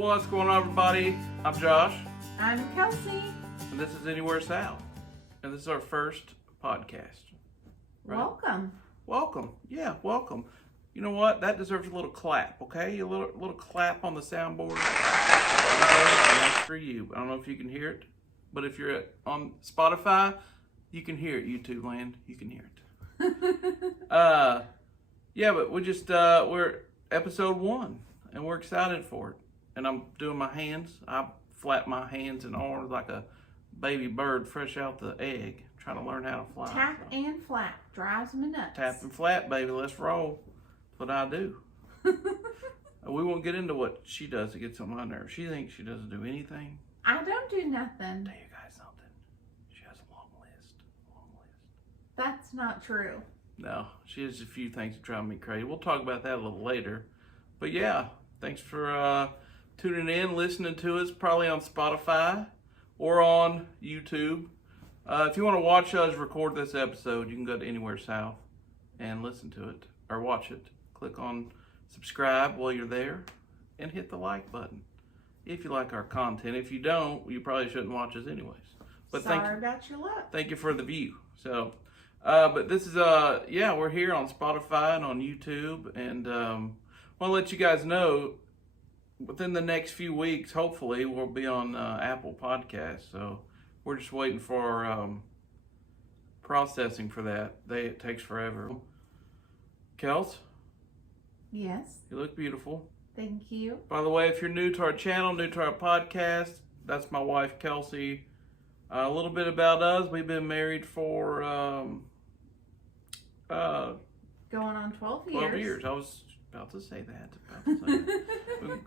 What's going on, everybody? I'm Josh. I'm Kelsey. And this is Anywhere South. And this is our first podcast. Right? Welcome. Welcome. Yeah, welcome. You know what? That deserves a little clap, okay? A little clap on the soundboard. And that's for you. I don't know if you can hear it, but if you're on Spotify, you can hear it. YouTube land, you can hear it. Yeah, but we're episode 1, and we're excited for it. And I'm doing my hands. I flap my hands and arms like a baby bird fresh out the egg, trying to learn how to fly. Tap and flap drives me nuts. Tap and flap, baby. Let's roll. That's what I do. We won't get into what she does to get on my nerves. She thinks she doesn't do anything. I don't do nothing. Tell you guys something. She has a long list. That's not true. No, she has a few things that drive me crazy. We'll talk about that a little later. But yeah, thanks for tuning in, listening to us, probably on Spotify or on YouTube. If you want to watch us record this episode, you can go to Anywhere South and listen to it or watch it. Click on subscribe while you're there and hit the like button if you like our content. If you don't, you probably shouldn't watch us anyways. But sorry about your luck. Thank you for the view. So, but this is we're here on Spotify and on YouTube, and want to let you guys know within the next few weeks, hopefully, we'll be on Apple Podcasts. So we're just waiting for processing for that. It takes forever. Kels? Yes? You look beautiful. Thank you. By the way, if you're new to our channel, new to our podcast, that's my wife, Kelsey. A little bit about us. We've been married for going on 12 years. 12 years. I was about to say that.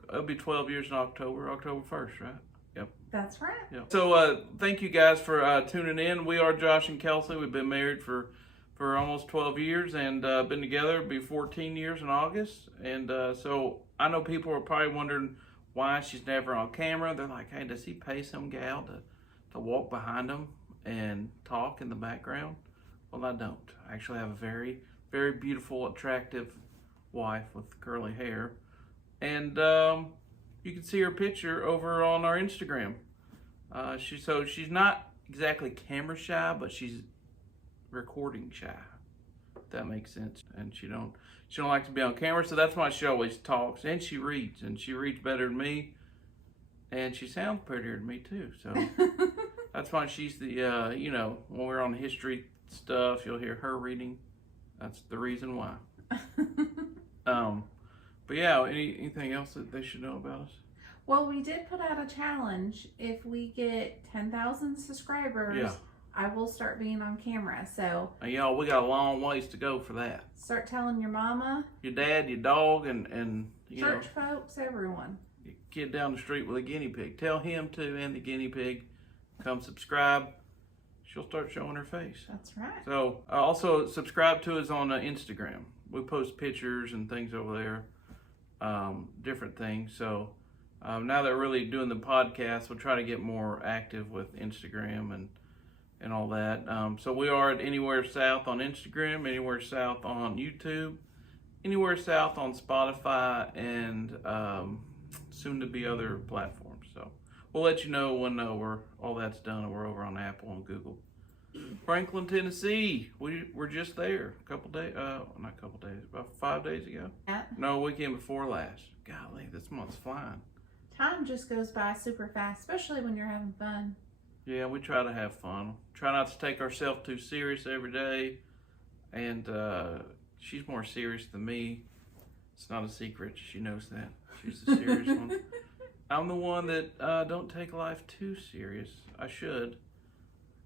It'll be 12 years in October 1st, right? Yep. That's right. Yep. So thank you guys for tuning in. We are Josh and Kelsey. We've been married for almost 12 years and been together. It'll be 14 years in August. And so I know people are probably wondering why she's never on camera. They're like, hey, does he pay some gal to walk behind him and talk in the background? Well, I don't. I actually have a very, very beautiful, attractive wife with curly hair. And you can see her picture over on our Instagram. She's not exactly camera shy, but she's recording shy, if that makes sense. And she don't like to be on camera, so that's why she always talks. And she reads better than me, and she sounds prettier than me too. So that's why she's the when we're on history stuff, you'll hear her reading. That's the reason why. But yeah, anything else that they should know about us? Well, we did put out a challenge. If we get 10,000 subscribers, I will start being on camera. So y'all, we got a long ways to go for that. Start telling your mama, your dad, your dog, and church folks, everyone. Your kid down the street with a guinea pig. Tell him to, and the guinea pig, come subscribe. She'll start showing her face. That's right. So also subscribe to us on Instagram. We post pictures and things over there, different things. So now that we're really doing the podcast, we'll try to get more active with Instagram and all that. So we are at Anywhere South on Instagram, Anywhere South on YouTube, Anywhere South on Spotify, and soon to be other platforms. So we'll let you know when all that's done and we're over on Apple and Google. Franklin, Tennessee. We're just there about 5 days ago. Yeah. No, weekend before last. Golly, this month's flying. Time just goes by super fast, especially when you're having fun. Yeah, we try to have fun. Try not to take ourselves too serious every day. And she's more serious than me. It's not a secret. She knows that. She's the serious one. I'm the one that don't take life too serious. I should.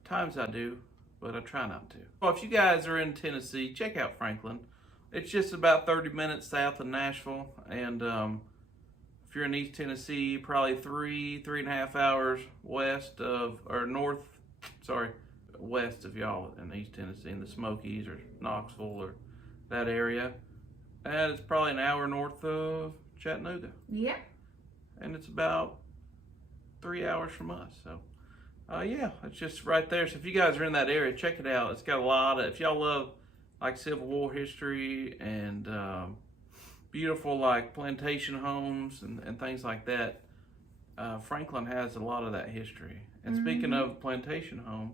Times I do, but I try not to. Well, if you guys are in Tennessee, check out Franklin. It's just about 30 minutes south of Nashville. And if you're in East Tennessee, probably 3.5 hours west of y'all in East Tennessee, in the Smokies or Knoxville or that area. And it's probably an hour north of Chattanooga. Yeah. And it's about 3 hours from us. So, it's just right there. So if you guys are in that area, check it out. It's got a lot of, if y'all love like Civil War history and beautiful like plantation homes and things like that, Franklin has a lot of that history. And speaking of plantation home,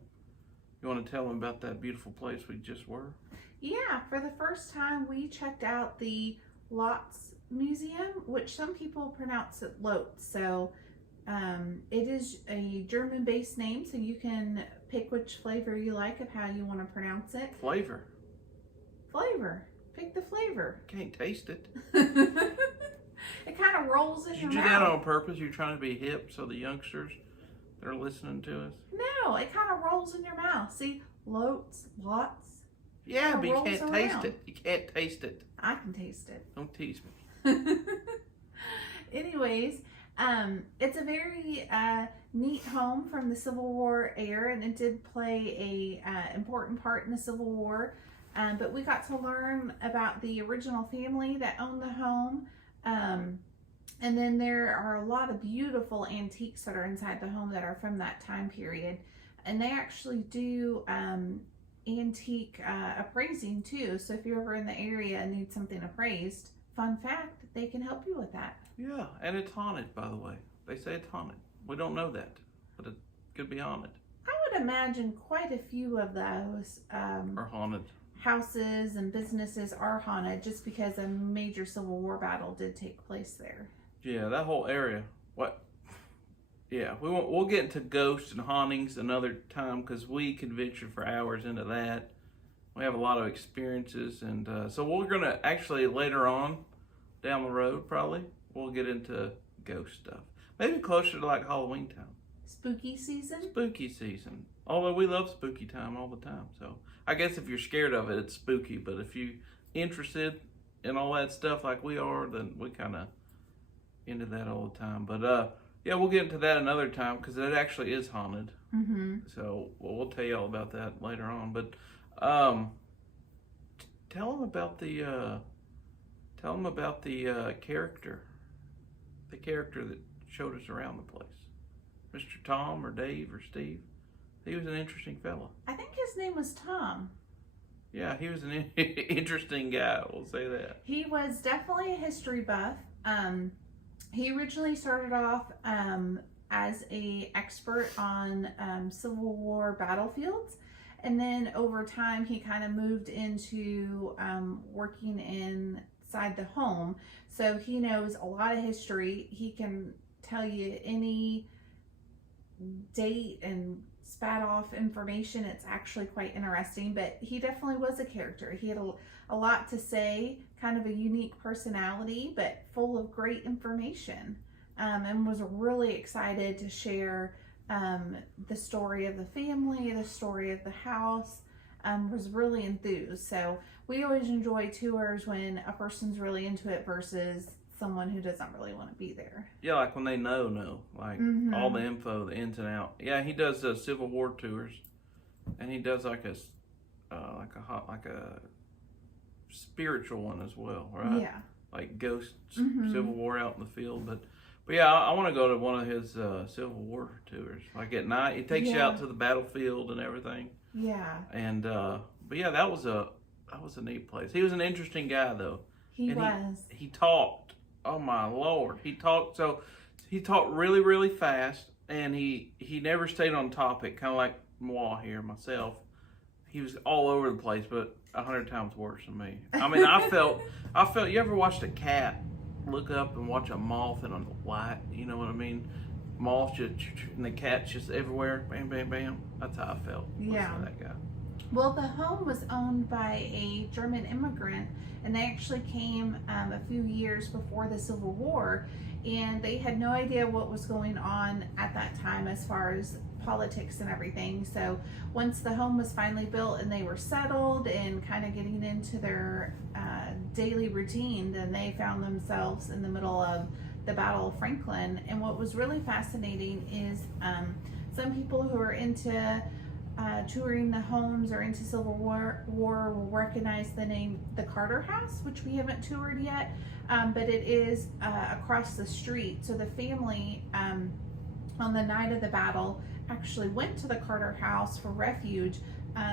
you want to tell them about that beautiful place we just were? Yeah, for the first time we checked out the Lotz Museum, which some people pronounce it Lotz. So it is a German-based name, so you can pick which flavor you like of how you want to pronounce it. Flavor. Pick the flavor. Can't taste it. It kind of rolls in Did your you mouth. do that on purpose? You're trying to be hip so the youngsters that are listening to us? No, it kind of rolls in your mouth. See, Lotz. Yeah, but you rolls can't around. taste it. You can't taste it. I can taste it. Don't tease me. Anyways, it's a very neat home from the Civil War era, and it did play a important part in the Civil War. But we got to learn about the original family that owned the home. And then there are a lot of beautiful antiques that are inside the home that are from that time period. And they actually do antique appraising too. So if you're ever in the area and need something appraised, fun fact, they can help you with that. Yeah, and it's haunted, by the way. They say it's haunted. We don't know that, but it could be haunted. I would imagine quite a few of those Or haunted. houses and businesses are haunted just because a major Civil War battle did take place there. Yeah, that whole area. What? Yeah, we'll get into ghosts and hauntings another time because we could venture for hours into that. We have a lot of experiences, and so we're gonna actually later on down the road probably we'll get into ghost stuff. Maybe closer to like Halloween time. Spooky season? Spooky season. Although we love spooky time all the time, so I guess if you're scared of it, it's spooky. But if you're interested in all that stuff like we are, then we kind of into that all the time. But yeah, we'll get into that another time because it actually is haunted. Mm-hmm. So we'll tell you all about that later on. But tell them about the character that showed us around the place, Mr. Tom or Dave or Steve. He was an interesting fella. I think his name was Tom. Yeah, he was an interesting guy. We'll say that. He was definitely a history buff. He originally started off as a expert on Civil War battlefields, and then over time he kind of moved into working inside the home. So he knows a lot of history. He can tell you any date and spat off information. It's actually quite interesting, but he definitely was a character. He had a lot to say, kind of a unique personality, but full of great information, and was really excited to share the story of the family, the story of the house, was really enthused. So we always enjoy tours when a person's really into it versus someone who doesn't really want to be there. Yeah, like when they know, like all the info, the ins and out. Yeah, he does Civil War tours, and he does like a spiritual one as well, right? Yeah. Like ghosts, Civil War out in the field. But yeah, I want to go to one of his Civil War tours. Like at night, he takes you out to the battlefield and everything. Yeah. And but yeah, that was a neat place. He was an interesting guy though. He was. He talked. Oh my Lord, he talked really, really fast, and he never stayed on topic. Kind of like moi here, myself. He was all over the place, but 100 times worse than me. I mean, I felt. You ever watched a cat look up and watch a moth in a light? You know what I mean? Moth just and the cat's just everywhere. Bam, bam, bam. That's how I felt. Yeah. That guy. Well, the home was owned by a German immigrant, and they actually came a few years before the Civil War, and they had no idea what was going on at that time as far as politics and everything. So once the home was finally built and they were settled and kind of getting into their daily routine, then they found themselves in the middle of the Battle of Franklin. And what was really fascinating is some people who are into touring the homes or into Civil War will recognize the name the Carter House, which we haven't toured yet, but it is across the street. So the family on the night of the battle actually went to the Carter House for refuge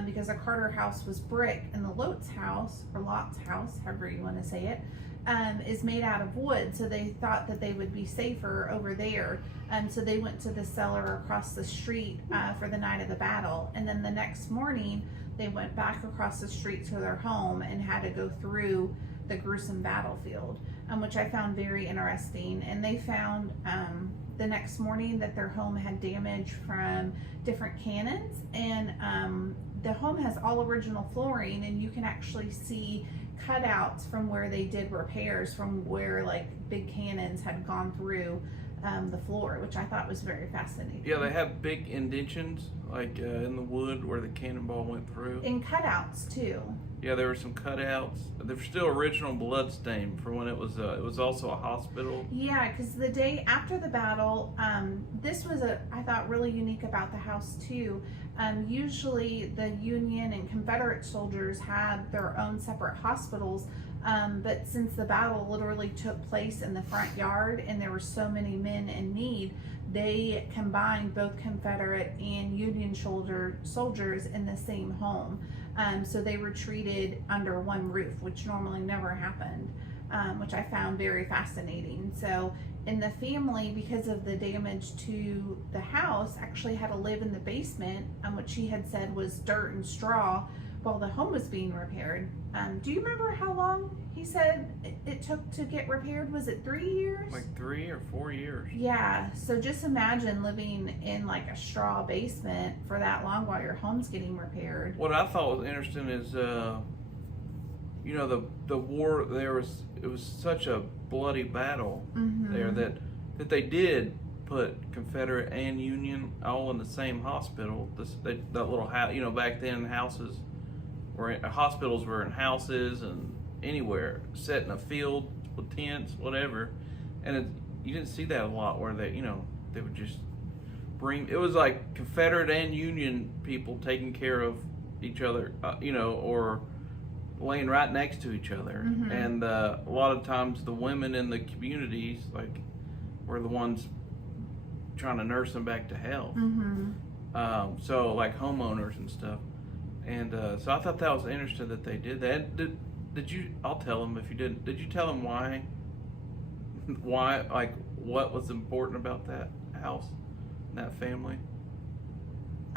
because the Carter House was brick, and the Lotz house, or Lotz house, however you want to say it, is made out of wood, so they thought that they would be safer over there. So they went to the cellar across the street for the night of the battle, and then the next morning they went back across the street to their home and had to go through the gruesome battlefield, which I found very interesting. And they found the next morning that their home had damage from different cannons, and the home has all original flooring, and you can actually see cutouts from where they did repairs, from where like big cannons had gone through the floor, which I thought was very fascinating. Yeah, they have big indentions like in the wood where the cannonball went through. And cutouts too. Yeah, there were some cutouts. There's still original blood stain from when it was also a hospital. Yeah, because the day after the battle, this was I thought really unique about the house too. Usually the Union and Confederate soldiers had their own separate hospitals, but since the battle literally took place in the front yard and there were so many men in need, they combined both Confederate and Union soldiers in the same home. So they were treated under one roof, which normally never happened, which I found very fascinating. So, and the family, because of the damage to the house, actually had to live in the basement, which he had said was dirt and straw, while the home was being repaired. Do you remember how long he said it took to get repaired? Was it 3 years? Like 3 or 4 years. Yeah, so just imagine living in like a straw basement for that long while your home's getting repaired. What I thought was interesting is, you know, the war, it was such a bloody battle there that they did put Confederate and Union all in the same hospital. That little house, you know, back then hospitals were in houses and anywhere, set in a field with tents, whatever. And you didn't see that a lot where they would just it was like Confederate and Union people taking care of each other, or laying right next to each other. And a lot of times the women in the communities were the ones trying to nurse them back to health. So like homeowners and stuff. And so I thought that was interesting that they did that. Did you? I'll tell them if you didn't. Did you tell them why? Why? Like what was important about that house, that family?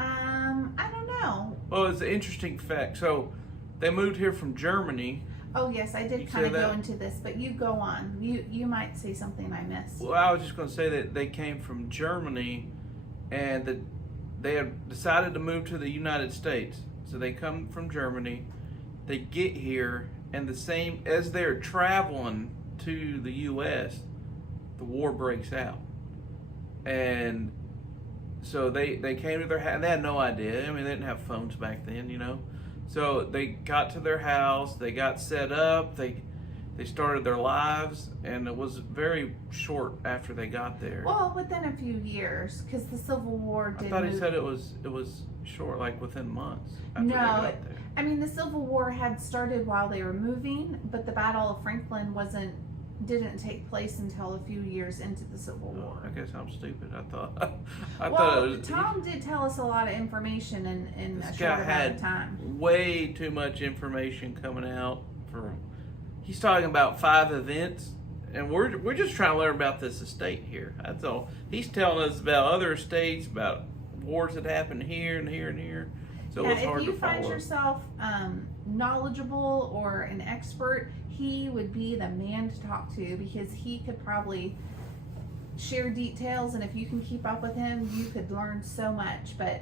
I don't know. Well, it's an interesting fact. So they moved here from Germany. Oh yes, I did kind of go into this, but you go on. You might say something I missed. Well, I was just going to say that they came from Germany, and that they had decided to move to the United States. So they come from Germany, they get here, and the same as they're traveling to the U.S., the war breaks out. And so they came to their house, and they had no idea. I mean, they didn't have phones back then, you know. So they got to their house, they got set up, they started their lives, and it was very short after they got there. Well, within a few years, because the Civil War did. I thought he said it was short, like within months after they got there. I mean, the Civil War had started while they were moving, but the Battle of Franklin didn't take place until a few years into the Civil War. I guess I'm stupid. I thought Tom did tell us a lot of information in a this short guy amount had of time. way too much information coming out. He's talking about 5 events, and we're just trying to learn about this estate here. That's all. He's telling us about other estates, about wars that happened here and here and here. So it's hard to follow. If you find yourself knowledgeable or an expert, he would be the man to talk to, because he could probably share details, and if you can keep up with him, you could learn so much. But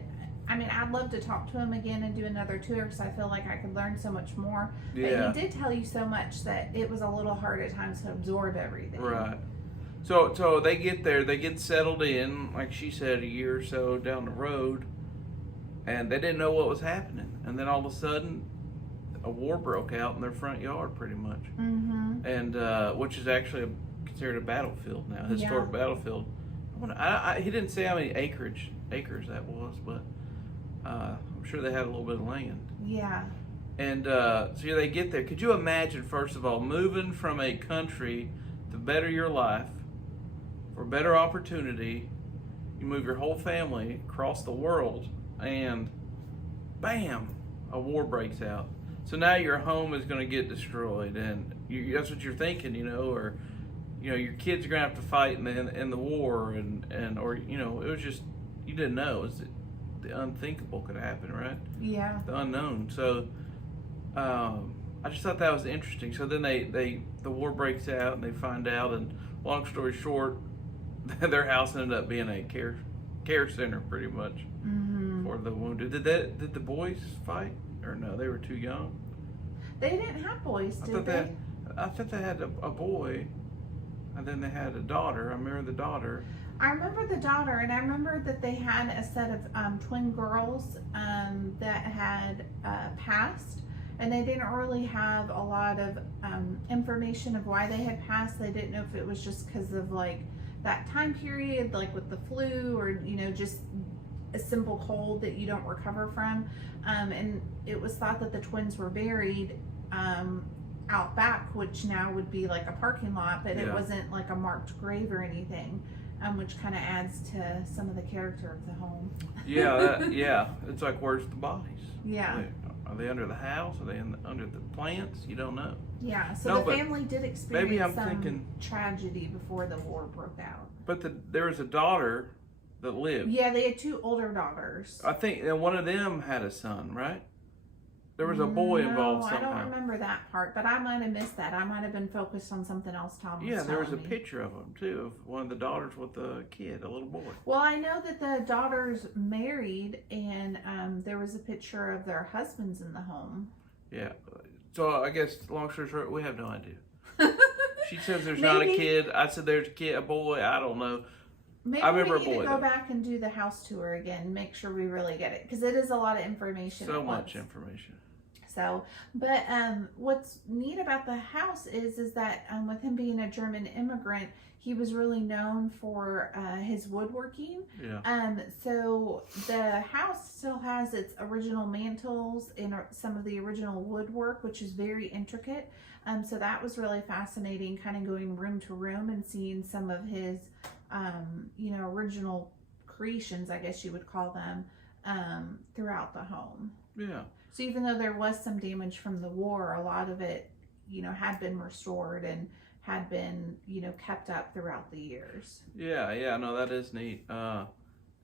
I mean, I'd love to talk to him again and do another tour, because I feel like I could learn so much more. Yeah. But he did tell you so much that it was a little hard at times to absorb everything. Right. So they get there, they get settled in, like she said, a year or so down the road, and they didn't know what was happening. And then all of a sudden, a war broke out in their front yard, pretty much. And which is actually considered a battlefield now, a historic battlefield. He didn't say how many acres that was, but I'm sure they had a little bit of land. Yeah. And so they get there. Could you imagine, first of all, moving from a country to better your life, for better opportunity? You move your whole family across the world, and bam, a war breaks out. So now your home is going to get destroyed, and that's what you're thinking, or your kids are gonna have to fight in the war, or it was just, you didn't know. It was the unthinkable could happen, right? Yeah. The unknown. So I just thought that was interesting. So then the war breaks out and they find out, and long story short, their house ended up being a care center pretty much for the wounded. Did the boys fight, or no? They were too young. They didn't have boys, did they? I thought they had a boy, and then they had a daughter. I remember the daughter. I remember the daughter, and I remember that they had a set of twin girls that had passed, and they didn't really have a lot of information of why they had passed. They didn't know if it was just because of like that time period, like with the flu, or just a simple cold that you don't recover from. And it was thought that the twins were buried out back, which now would be like a parking lot, but it wasn't like a marked grave or anything. Which kind of adds to some of the character of the home. Yeah. It's like, where's the bodies? Yeah. Are they under the house? Are they under the plants? You don't know. Yeah. So the family did experience some tragedy before the war broke out. But there was a daughter that lived. Yeah, they had 2 older daughters. I think, and one of them had a son, right? There was a boy involved somehow. I don't remember that part, but I might have missed that. I might have been focused on something else Tom was Yeah, there was a telling me. picture of them too, of one of the daughters with a kid, a little boy. Well, I know that the daughters married, and there was a picture of their husbands in the home. Yeah. So I guess, long story short, we have no idea. She says there's not a kid. I said there's a boy. I don't know. Maybe I remember we need to go back and do the house tour again, make sure we really get it, because it is a lot of information. So much information. So, but what's neat about the house is that with him being a German immigrant, he was really known for his woodworking. Yeah. So the house still has its original mantles and some of the original woodwork, which is very intricate. So that was really fascinating, kind of going room to room and seeing some of his, original creations, I guess you would call them, throughout the home. Yeah. So even though there was some damage from the war, a lot of it, had been restored and had been, kept up throughout the years. Yeah, no, that is neat.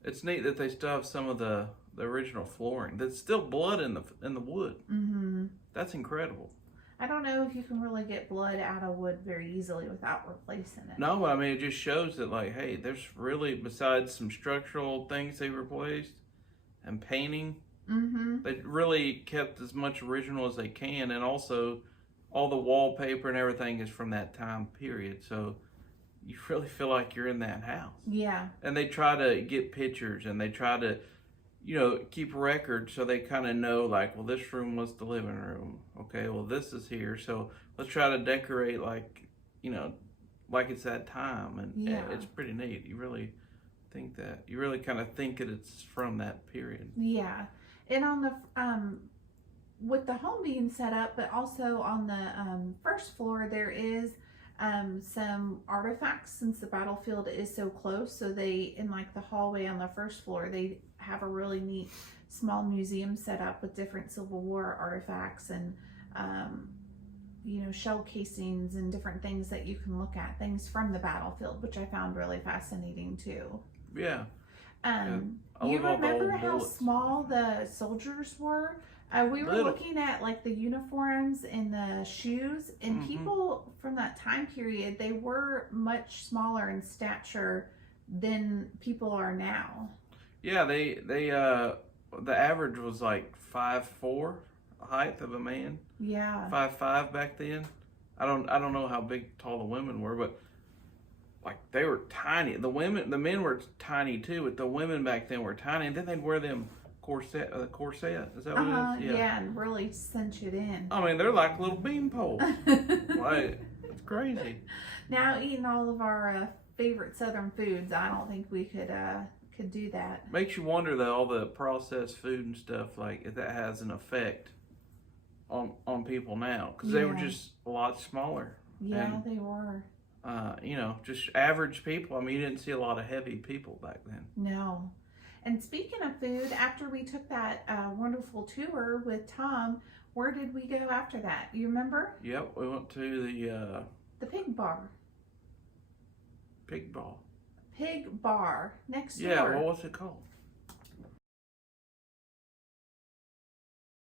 It's neat that they still have some of the original flooring. There's still blood in the wood. Mm-hmm. That's incredible. I don't know if you can really get blood out of wood very easily without replacing it. No, but I mean, it just shows that, like, hey, there's really, besides some structural things they replaced and painting, they really kept as much original as they can, and also all the wallpaper and everything is from that time period. So you really feel like you're in that house. Yeah. And they try to get pictures, and they try to, keep records, so they kind of know, like, well, this room was the living room. Okay, well, this is here, so let's try to decorate like it's that time, and it's pretty neat. You really think that. You really kind of think that it's from that period. Yeah. And on the with the home being set up, but also on the first floor, there is some artifacts, since the battlefield is so close. So they, in like the hallway on the first floor, they have a really neat small museum set up with different Civil War artifacts and shell casings and different things that you can look at, things from the battlefield, which I found really fascinating too. Yeah. You remember how small the soldiers were? We were looking at like the uniforms and the shoes, and people from that time period, they were much smaller in stature than people are now. Yeah, they the average was like 5'4" height of a man. Yeah. 5'5" back then. I don't know how tall the women were, but like they were tiny. The men were tiny too, but the women back then were tiny, and then they'd wear them corset. Is that what it is? Yeah, and really cinch it in. I mean, they're like little bean poles. Like, it's crazy. Now, eating all of our favorite Southern foods, I don't think we could do that. Makes you wonder though, all the processed food and stuff, like if that has an effect on people now, because they were just a lot smaller. Yeah, and they were. Just average people. I mean, you didn't see a lot of heavy people back then. No. And speaking of food, after we took that wonderful tour with Tom, Where did we go after that? You remember? Yep, we went to The pig bar. pig ball. Pig bar next Yeah, door. well, what's it called?